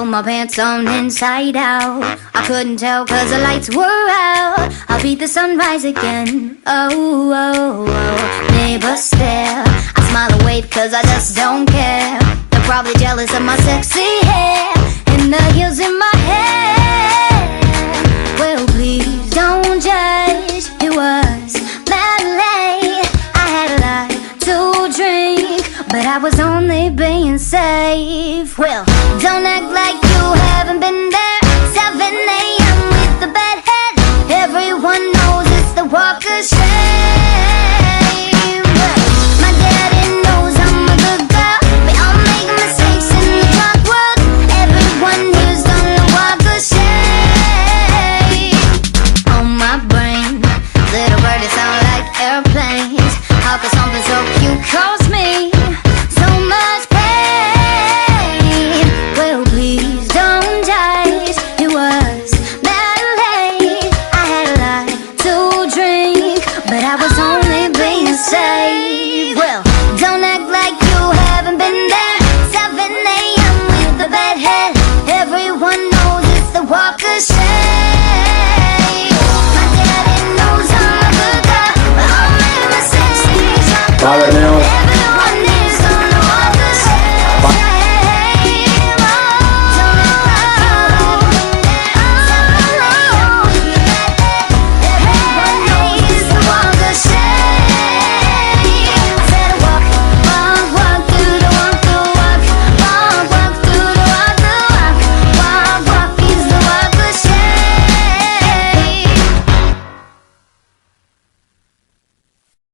put my pants on inside out. I couldn't tell cause the lights were out. I'll beat the sunrise again. Oh, oh, oh. Neighbors stare. I smile and wave cause I just don't care. They're probably jealous of my sexy hair and the heels in my hair. Well, please don't judge. It was ballet. I had a lot to drink, but I was only being safe. Well, don't act like you haven't been there. 7 a.m. with the bad head. Everyone knows it's the walk of shame. My daddy knows I'm a good girl. We all make mistakes in the drunk world. Everyone here's gonna walk of shame. On my brain, little birdies sound like airplanes. How could something so cute cause me so much pain? Well, please don't judge. It was ballet. I had a lot to drink, but I was only being safe. Well, don't act like you haven't been there. 7 a.m. with the bad head. Everyone knows it's the walk of shame. My daddy knows I'm a good girl, but all my mistakes in the drunk Vale,